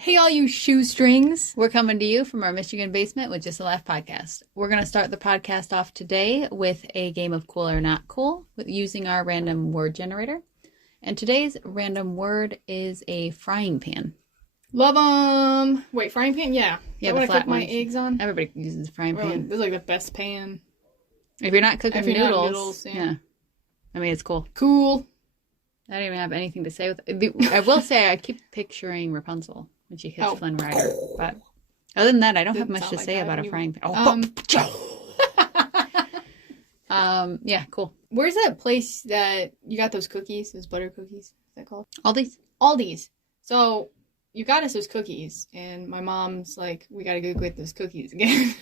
Hey, all you shoestrings. We're coming to you from our Michigan basement with Just a Laugh podcast. We're going to start the podcast off today with a game of cool or not cool with using our random word generator. And today's random word is a frying pan. Love them. Wait, frying pan? Yeah. Yeah, what the I flat cook my ones. eggs on? Everybody uses a frying pan. This is like the best pan. If you're not cooking noodles, noodles, yeah. I mean, it's cool. Cool. I don't even have anything to say with it. I will say I keep picturing Rapunzel when she hits Flynn Rider. But other than that, I don't have much to say about a frying pan. Yeah, cool. Where's that place that you got those cookies? Those butter cookies? Is that called? Aldi's. So you got us those cookies, and my mom's like, we got to go get those cookies again.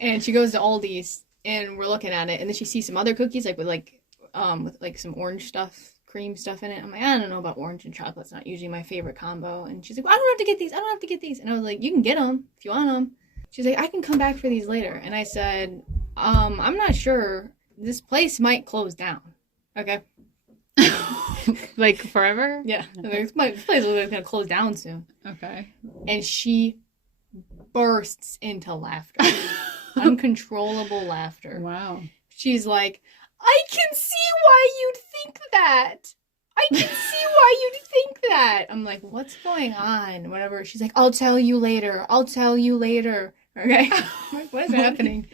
And she goes to Aldi's, and we're looking at it, and then she sees some other cookies, with some orange stuff. Cream stuff in it. I'm like, I don't know about orange and chocolate. It's not usually my favorite combo. And she's like, well, I don't have to get these. I don't have to get these. And I was like, you can get them if you want them. She's like, I can come back for these later. And I said, I'm not sure. This place might close down. Okay. Like forever? Yeah. This place is going to close down soon. Okay. And she bursts into laughter. Uncontrollable laughter. Wow. She's like, I can see why you'd think that. I can see why you'd think that. I'm like, what's going on? Whatever. She's like, I'll tell you later. I'll tell you later. Okay. I'm like, what is happening?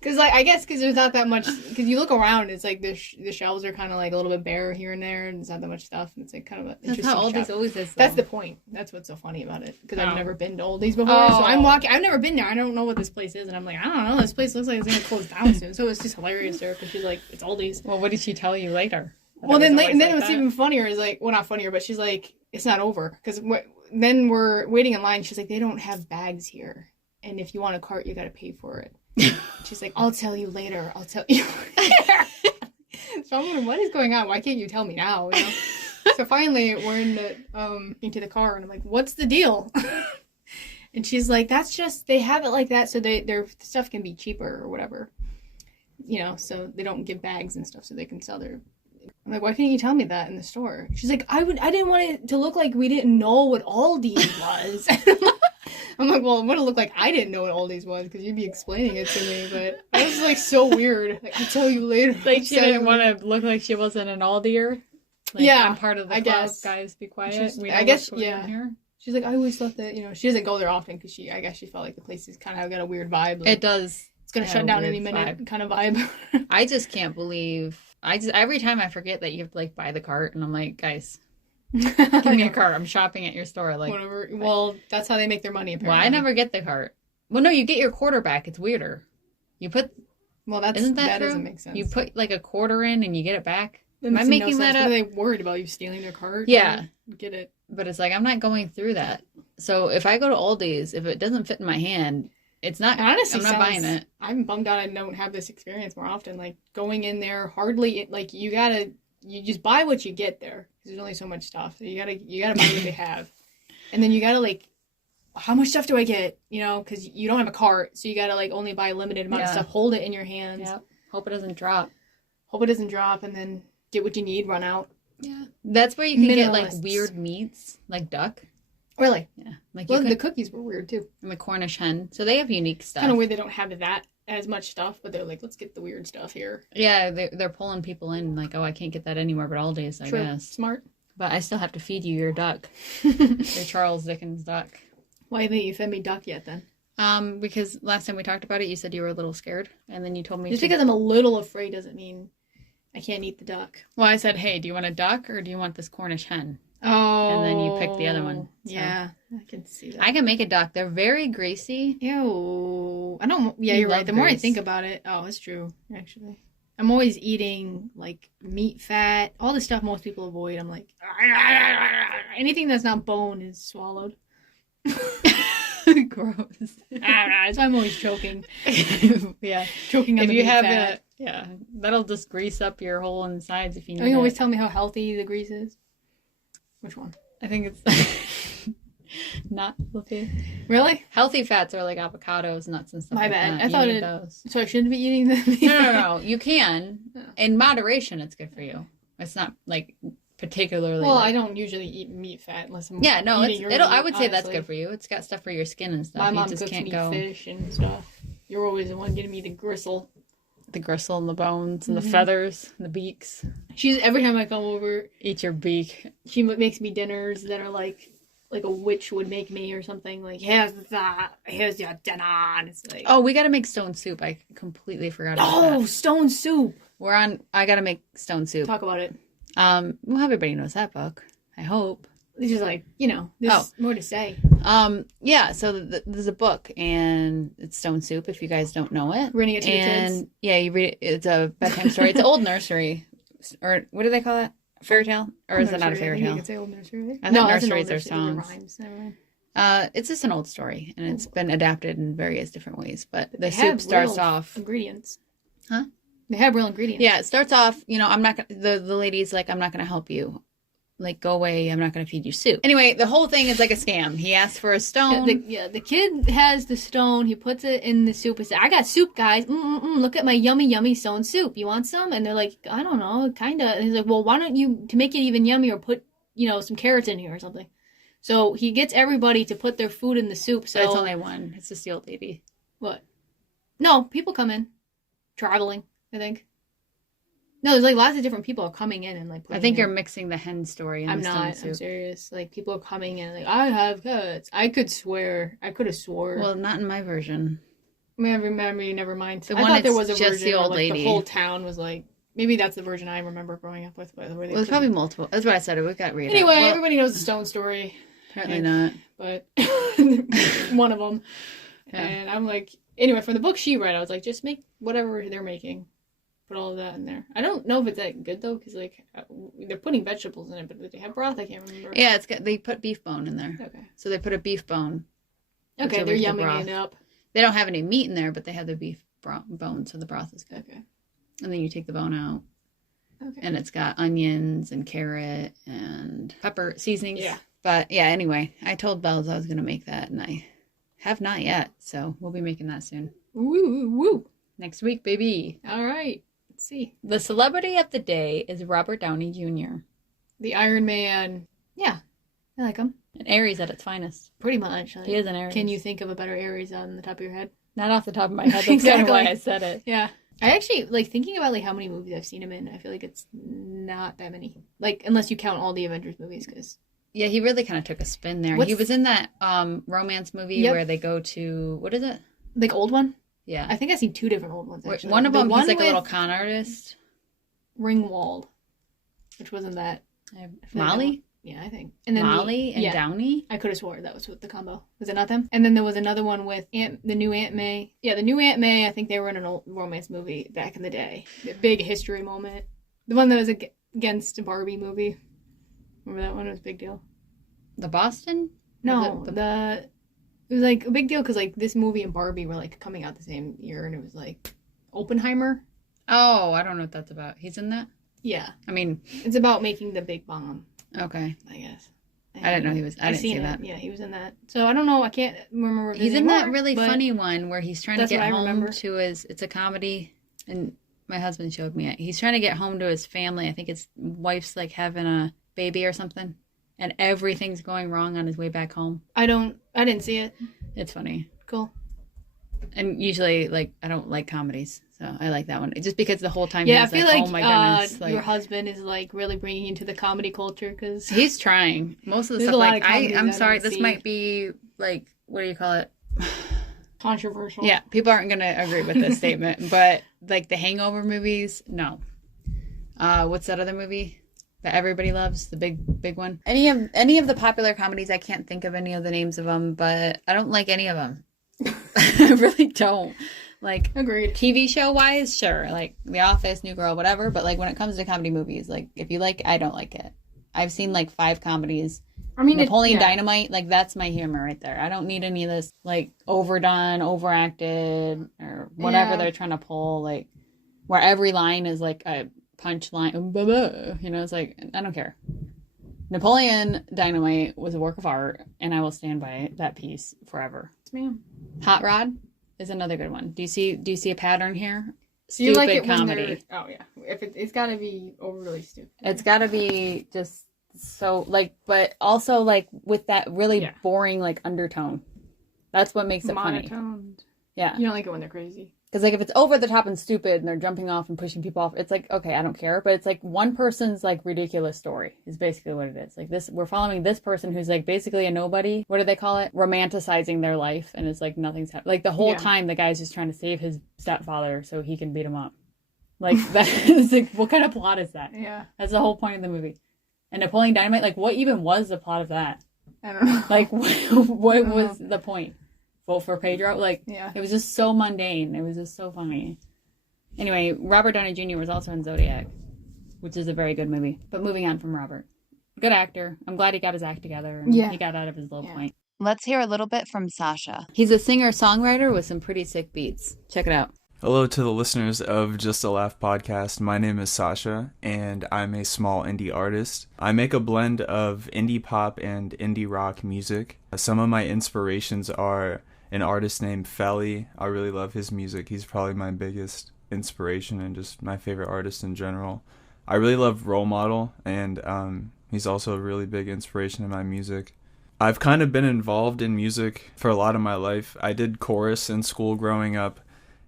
Because, I guess because there's not that much. Because you look around, it's like the shelves are kind of like a little bit bare here and there, and there's not that much stuff. And it's like kind of an interesting. That's how Aldi's always is. That's the point. That's what's so funny about it. Because I've never been to Aldi's before, so I'm walking. I've never been there. I don't know what this place is, and I'm like, I don't know. This place looks like it's gonna close down soon. So it's just hilarious there because she's like, it's Aldi's. Well, what did she tell you later? Well, then it was even funnier. Is like, well, not funnier, but she's like, it's not over because then we're waiting in line. She's like, they don't have bags here, and if you want a cart, you got to pay for it. She's like, I'll tell you later. I'll tell you later. So I'm like, what is going on? Why can't you tell me now? You know? So finally, we're into the car, and I'm like, what's the deal? And she's like, that's just, they have it like that so their stuff can be cheaper or whatever. You know, so they don't give bags and stuff so they can sell their... I'm like, why couldn't you tell me that in the store? She's like, I didn't want it to look like we didn't know what Aldi's was. I'm like, well, it would have looked like I didn't know what Aldi's was because you'd be explaining it to me, but that was like so weird. Like, I'll tell you later. Like she didn't want to look like she wasn't an Aldier. Like, yeah, I'm part of the club. Guys, be quiet. I guess, yeah. Here. She's like, I always thought that, she doesn't go there often because I guess she felt like the place is kind of got a weird vibe. Like, it does. It's gonna shut down any minute kind of vibe. I just can't believe. Every time I forget that you have to buy the cart, and I'm like, guys, give me a cart. I'm shopping at your store. Like whatever. Well, that's how they make their money. Apparently. Well, I never get the cart. Well, no, you get your quarter back. It's weirder. You put. Well, that doesn't make sense. You put a quarter in and you get it back. Am I making that up? What are they worried about you stealing their cart? Yeah, get it. But it's like I'm not going through that. So if I go to Aldi's, if it doesn't fit in my hand. It's not, honestly, I'm not buying it. I'm bummed out I don't have this experience more often. Like, going in there, hardly, you just buy what you get there. Because there's only so much stuff. So you gotta buy what they have. And then you gotta, how much stuff do I get? Because you don't have a cart. So you gotta, only buy a limited amount of stuff. Hold it in your hands. Yeah. Hope it doesn't drop. And then get what you need, run out. Yeah. That's where you can get, weird meats, like duck. Really? Yeah. The cookies were weird, too. And the Cornish hen. So they have unique stuff. Kind of weird they don't have that as much stuff, but they're like, let's get the weird stuff here. Yeah, they're pulling people in, like, oh, I can't get that anywhere but Aldi's, I guess. Smart. But I still have to feed you your duck. Your Charles Dickens duck. Why haven't you fed me duck yet, then? Because last time we talked about it, you said you were a little scared, and then you told me Just because I'm a little afraid doesn't mean I can't eat the duck. Well, I said, hey, do you want a duck, or do you want this Cornish hen? Oh. And then you picked the other one. So. Yeah, I can see that. I can make a duck. They're very greasy. Ew. I don't... Yeah, you're right. The more I think about it... Oh, it's true, actually. I'm always eating, meat fat. All the stuff most people avoid. I'm like... Anything that's not bone is swallowed. Gross. So I'm always choking. Yeah. Choking on if the you meat have fat. Yeah. That'll just grease up your whole insides if you need You always tell me how healthy the grease is. Which one? I think it's not healthy. Really? Healthy fats are like avocados, nuts, and stuff. My like bad. That. I thought those. So I shouldn't be eating them. No. You can. In moderation, it's good for you. It's not particularly. Well, like, I don't usually eat meat fat unless I'm yeah, no, eating your I meat, would say that's honestly. good for you. It's got stuff for your skin and stuff. My You mom just cooks can't me go fish and stuff. You're always the one getting me the gristle. the gristle and the bones and the Mhm. feathers, and the beaks. She's every time I come over, Eat your beak. she makes me dinners that are like a witch would make me or something. Like, here's your dinner. And it's like, Oh, we got to make stone soup. I completely forgot about oh, that. stone soup. I got to make stone soup. Talk about it. Well, everybody knows that book. I hope. It's just like, there's more to say. Yeah. So there's a book, and it's Stone Soup. If you guys don't know it, Reading it to your kids. and yeah, you read it. It's a bedtime story. It's an old nursery, or what do they call it? Fairy tale, or is it not a fairy tale? You could say old nursery. I thought nurseries are songs. Rhymes. Never mind. It's just an old story, and it's been adapted in various different ways. But the They soup have starts real off. ingredients. Huh? They have real ingredients. Yeah, it starts off. I'm not gonna. The lady's like, I'm not gonna help you. Like, go away. I'm not gonna feed you soup. Anyway, the whole thing is like a scam. He asks for a stone. The kid has the stone. He puts it in the soup and says, "I got soup, guys. Look at my yummy, yummy stone soup. You want some?" And they're like, "I don't know, kind of." And he's like, "Well, why don't you, to make it even yummier, put some carrots in here or something?" So he gets everybody to put their food in the soup. So But it's only one. It's just the old lady. What? No, people come in, traveling. I think. No, there's like lots of different people are coming in and like. I think you're mixing the hen story and I'm the stone not. soup. I'm serious. Like people are coming in like, I have cats. I could swear. I could have swore. Well, not in my version. Never mind. The I one thought there it's was a just version the old where, like, lady. The whole town was like. Maybe that's the version I remember growing up with. Where they It's probably multiple. That's what I said. We got read. Anyway, everybody knows the stone story. Apparently not. But one of them. Yeah. And I'm like, anyway, from the book she read, I was like, just make whatever they're making. Put all of that in there. I don't know if it's that good though, because like they're putting vegetables in it, but did they have broth? I can't remember. Yeah, they put beef bone in there. Okay. So they put a beef bone. Okay, they're yumming it up. They don't have any meat in there, but they have the beef bone, so the broth is good. Okay. And then you take the bone out. Okay. And it's got onions and carrot and pepper seasonings. Yeah. But yeah, anyway, I told Bells I was going to make that, and I have not yet. So we'll be making that soon. Woo. Next week, baby. All right. Let's see. The celebrity of the day is Robert Downey Jr. The Iron Man. Yeah. I like him. An Aries at its finest. Pretty much. Like, He is an Aries. Can you think of a better Aries on the top of your head? Not off the top of my head. That's Exactly. kind of why I said it. Yeah. I actually, like, thinking about, like, how many movies I've seen him in, I feel like it's not that many. Like, unless you count all the Avengers movies, because... Yeah, he really kind of took a spin there. He was in that romance movie where they go to... What is it? Like, old one? Yeah. I think I've seen two different old ones, actually. One of them, he's like a little con artist. Ringwald. Which wasn't that. Molly? Yeah, I think. And then Molly and Downey? I could have swore that was with the combo. Was it not them? And then there was another one with the new Aunt May. Yeah, the new Aunt May, I think they were in an old romance movie back in the day. The big history moment. The one that was against a Barbie movie. Remember that one? It was a big deal. The Boston? No, it was like a big deal because like this movie and Barbie were like coming out the same year, and it was like Oppenheimer. Oh, I don't know what that's about. He's in that? Yeah. I mean... It's about making the big bomb. Okay. I guess. I didn't know he was... I didn't see that. Yeah, he was in that. So I don't know. I can't remember. He's in that really funny one where he's trying to get home to his... It's a comedy, and my husband showed me it. He's trying to get home to his family. I think his wife's like having a baby or something, and everything's going wrong on his way back home. I didn't see it. It's funny. Cool. And usually, like, I don't like comedies, so I like that one. Just because the whole time, yeah, he's I feel like, like, oh my goodness, your husband is like really bringing you into the comedy culture because he's trying. Most of the stuff, like, I'm sorry, this might be like, what do you call it? Controversial. Yeah, people aren't going to agree with this statement, but like the Hangover movies, no. What's that other movie that everybody loves? The big one. Any of the popular comedies, I can't think of any of the names of them, but I don't like any of them. I really don't. Like, agreed. TV show wise, sure, like The Office, New Girl, whatever. But like when it comes to comedy movies, like if you like, I don't like it. I've seen like 5 comedies. I mean, Napoleon Dynamite, like that's my humor right there. I don't need any of this like overdone, overacted, or whatever they're trying to pull. Like where every line is like a punchline. You know, it's like I don't care. Napoleon Dynamite was a work of art, and I will stand by that piece forever. Yes, ma'am. Hot Rod is another good one. Do you see a pattern here? Do you like stupid it when comedy. oh yeah, if it's got to be overly stupid. It's got to be just so like, but also like with that really boring like undertone. That's what makes it funny. Monotoned. Yeah. You don't like it when they're crazy. Because like if it's over the top and stupid and they're jumping off and pushing people off, it's like, okay, I don't care. But it's like one person's like ridiculous story is basically what it is. Like this, we're following this person who's like basically a nobody. What do they call it? Romanticizing their life, and it's like nothing's happening. Like the whole time, the guy's just trying to save his stepfather so he can beat him up. Like that is like, what kind of plot is that? Yeah, that's the whole point of the movie. And Napoleon Dynamite, like what even was the plot of that? I don't know. Like what was the point? Vote for Pedro? Like, it was just so mundane. It was just so funny. Anyway, Robert Downey Jr. was also in Zodiac, which is a very good movie. But moving on from Robert. Good actor. I'm glad he got his act together and he got out of his low point. Let's hear a little bit from Sacha. He's a singer-songwriter with some pretty sick beats. Check it out. Hello to the listeners of Just a Laugh podcast. My name is Sacha, and I'm a small indie artist. I make a blend of indie pop and indie rock music. Some of my inspirations are an artist named Felly. I really love his music. He's probably my biggest inspiration and just my favorite artist in general. I really love Role Model, and he's also a really big inspiration in my music. I've kind of been involved in music for a lot of my life. I did chorus in school growing up,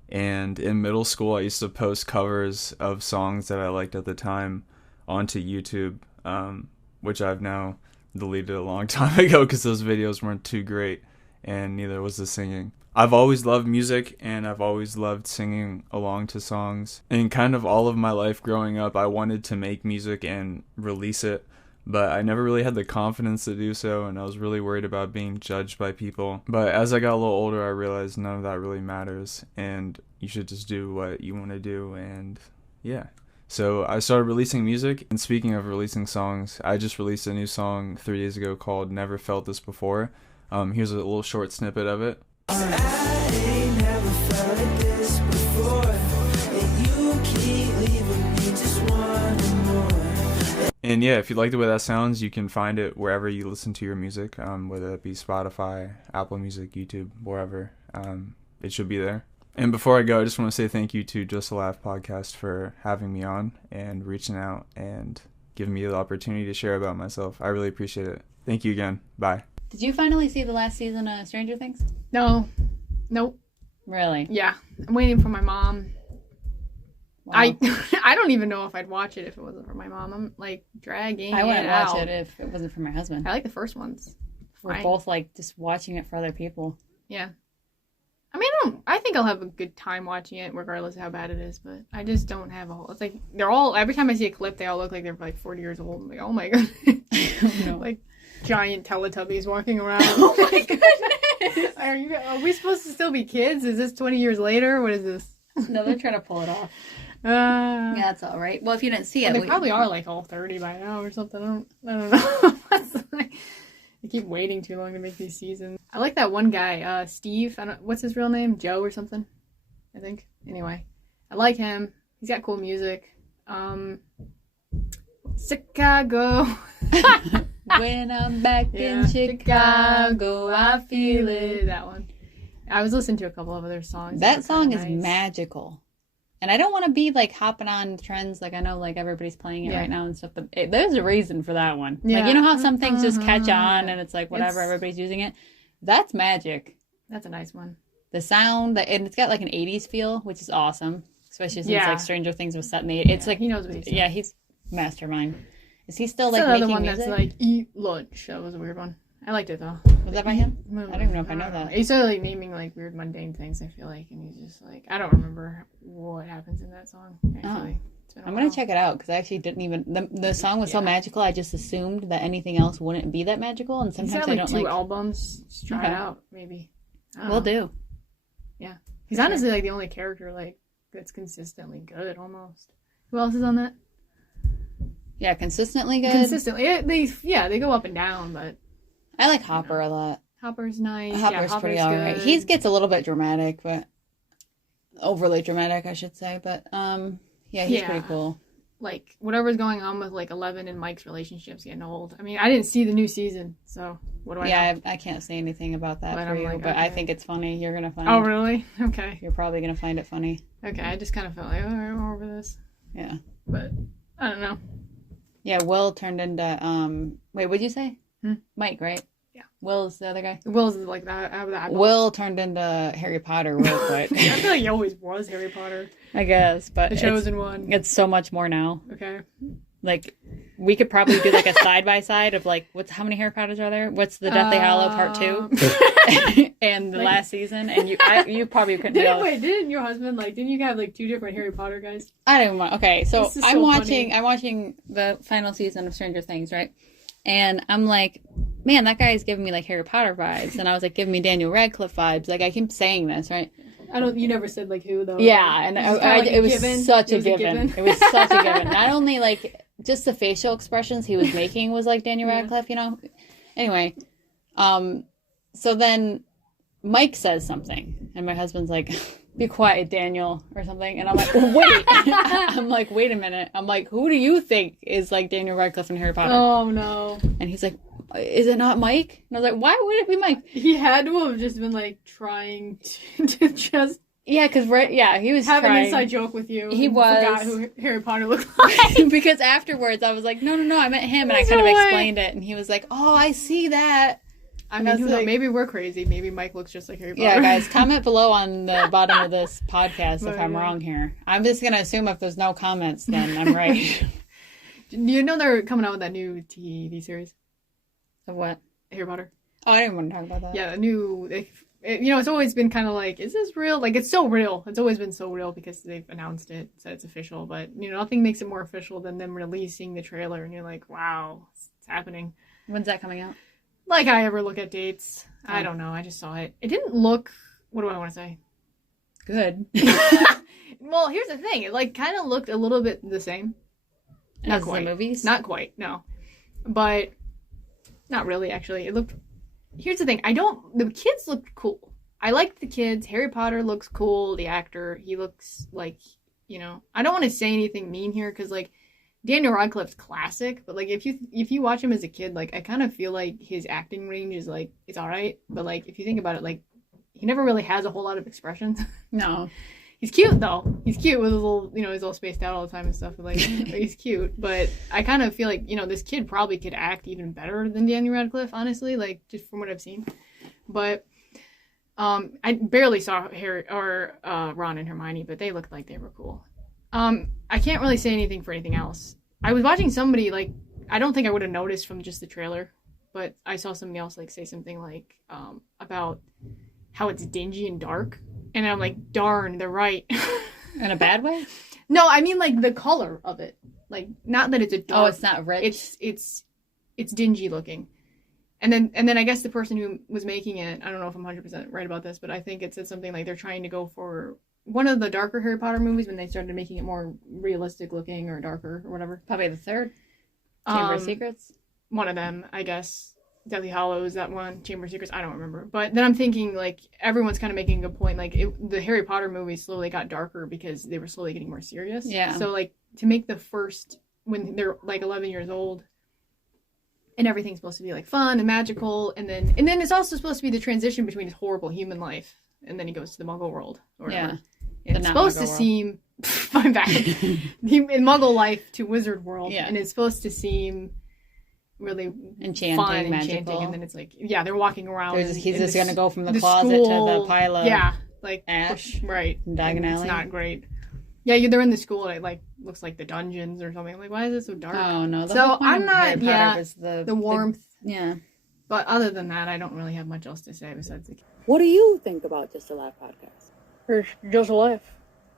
and in middle school I used to post covers of songs that I liked at the time onto YouTube, which I've now deleted a long time ago because those videos weren't too great. And neither was the singing. I've always loved music, and I've always loved singing along to songs. And kind of all of my life growing up, I wanted to make music and release it, but I never really had the confidence to do so, and I was really worried about being judged by people. But as I got a little older, I realized none of that really matters, and you should just do what you want to do, and yeah. So I started releasing music, and speaking of releasing songs, I just released a new song 3 days ago called Never Felt This Before. Here's a little short snippet of it. I ain't never felt like this before, and you keep leaving me just wanting more. And yeah, if you like the way that sounds, you can find it wherever you listen to your music, whether it be Spotify, Apple Music, YouTube, wherever. It should be there. And before I go, I just want to say thank you to Just a Laugh podcast for having me on and reaching out and giving me the opportunity to share about myself. I really appreciate it. Thank you again. Bye. Did you finally see the last season of Stranger Things? No. Nope. Really? Yeah. I'm waiting for my mom. Wow. I don't even know if I'd watch it if it wasn't for my mom. I'm like dragging I wouldn't watch out. it if it wasn't for my husband. I like the first ones. We're both like just watching it for other people. Yeah. I mean, I think I'll have a good time watching it regardless of how bad it is, but I just don't have a whole... It's like, they're all... Every time I see a clip, they all look like they're like 40 years old. I'm like, oh my god. No. Like... giant Teletubbies walking around. Oh my goodness! Are we supposed to still be kids? Is this 20 years later? What is this? No, they're trying to pull it off. Yeah, that's all right. Well, if you didn't see it, they probably are like all 30 by now or something. I don't know. They keep waiting too long to make these seasons. I like that one guy, Steve. What's his real name? Joe or something, I think. Anyway, I like him. He's got cool music. Chicago. When I'm back in Chicago, I feel it. That one. I was listening to a couple of other songs. That song is magical. And I don't want to be like hopping on trends. Like I know like everybody's playing it right now and stuff. But there's a reason for that one. Yeah. Like you know how some things just catch on and it's like whatever, everybody's using it. That's magic. That's a nice one. The sound, and it's got like an 80s feel, which is awesome. Especially since like Stranger Things was set in the 80s. It's like, he knows what he's doing. Yeah, he's mastermind. Is he still like making making music? That's like eat lunch. That was a weird one. I liked it though. Was that by him? I don't even know if I know that. He started like naming like weird mundane things. I feel like, and he's just like, I don't remember what happens in that song. Actually, I'm gonna check it out because I actually didn't even. The song was so magical. I just assumed that anything else wouldn't be that magical, and sometimes I don't two albums. Just try it out, maybe. We'll do. Yeah, he's honestly like the only character like that's consistently good. Almost. Who else is on that? Yeah, consistently good. Consistently, they go up and down, but I like Hopper a lot. Hopper's nice. Hopper's pretty alright. He gets a little bit dramatic, but overly dramatic, I should say. But yeah, he's pretty cool. like whatever's going on with like 11 and Mike's relationship's getting old. I mean, I didn't see the new season, so what do I know? Yeah, I can't say anything about that for you, like, but okay. I think it's funny. You're gonna find. Oh, really? Okay. You're probably gonna find it funny. Okay, I just kind of felt like, all right, we're over this. Yeah. But I don't know. Yeah, Will turned into wait, what'd you say? Mike, right? Yeah. Will's the other guy. Will's like that. Will turned into Harry Potter real quick. I feel like he always was Harry Potter. I guess, but The Chosen One. It's so much more now. Okay. Like, we could probably do like a side by side of like, how many Harry Potters are there? What's the Deathly Hallow Part 2 and the last season? And you probably couldn't tell. Didn't your husband didn't you have like 2 different Harry Potter guys? I don't want. Okay, so I'm watching the final season of Stranger Things, right? And I'm like, man, that guy's giving me like Harry Potter vibes, and I was like, giving me Daniel Radcliffe vibes. Like, I keep saying this, right? You never said like who though. Yeah, and it was such a given. It was such a given. Not only like just the facial expressions he was making was like Daniel Radcliffe, you know. Anyway, so then Mike says something, and my husband's like, "Be quiet, Daniel," or something, and I'm like, "Wait!" I'm like, "Wait a minute!" I'm like, "Who do you think is like Daniel Radcliffe in Harry Potter?" Oh no! And he's like, "Is it not Mike?" And I was like, "Why would it be Mike?" He had to have just been like trying to just because he was have trying. an inside joke with you. He forgot who Harry Potter looked like. Because afterwards I was like, no, I meant him, and I kind of explained it, and he was like, "Oh, I see that." I mean, maybe we're crazy. Maybe Mike looks just like Harry Potter. Yeah, guys, comment below on the bottom of this podcast if I'm wrong here. I'm just gonna assume if there's no comments, then I'm right. You know they're coming out with that new TV series Of what? Harry Potter. Oh, I didn't want to talk about that. Yeah, the new. It's always been kind of like, is this real? Like, it's so real. It's always been so real because they've announced it, so it's official. But nothing makes it more official than them releasing the trailer, and you're like, wow, it's happening. When's that coming out? Like I ever look at dates. I don't know. I just saw it. It didn't look. What do I want to say? Good. Well, here's the thing. It kind of looked a little bit the same. Not quite. The movies? Not quite. No, but not really. Actually, it looked. Here's the thing. The kids looked cool. I liked the kids. Harry Potter looks cool. The actor, he looks like I don't want to say anything mean here because Daniel Radcliffe's classic, but if you watch him as a kid, I kind of feel like his acting range is it's all right, but if you think about it, he never really has a whole lot of expressions. No. He's cute though. He's cute with his little, he's all spaced out all the time and stuff. But he's cute. But I kind of feel like this kid probably could act even better than Daniel Radcliffe, honestly. Just from what I've seen. But I barely saw Harry or Ron and Hermione, but they looked like they were cool. I can't really say anything for anything else. I was watching somebody I don't think I would have noticed from just the trailer, but I saw somebody else say something about how it's dingy and dark. And I'm like, darn, they're right. In a bad way? No, I mean the color of it. Not that it's a dark. Oh, it's not rich. It's dingy looking. And then I guess the person who was making it, I don't know if I'm 100% right about this, but I think it said something they're trying to go for one of the darker Harry Potter movies when they started making it more realistic looking or darker or whatever. Probably the third. Chamber of Secrets? One of them, I guess. Deathly Hallows, that one. Chamber of Secrets, I don't remember. But then I'm thinking, everyone's kind of making a good point. The Harry Potter movies slowly got darker because they were slowly getting more serious. Yeah. So, to make the first, when they're, 11 years old, and everything's supposed to be, fun and magical, and then it's also supposed to be the transition between his horrible human life, and then he goes to the Muggle world, or whatever. Yeah. And it's supposed to seem... I'm back. In Muggle life to Wizard world, and it's supposed to seem... really enchanting, fun, magical. And then it's they're walking around. He's just gonna go from the closet to the pile of ash, right? Diagonally. It's not great. Yeah, they're in the school and it looks like the dungeons or something. Why is it so dark? Oh no! I'm not. Was the warmth. Yeah. But other than that, I don't really have much else to say besides What do you think about Just a Laugh podcast? Just a Laugh.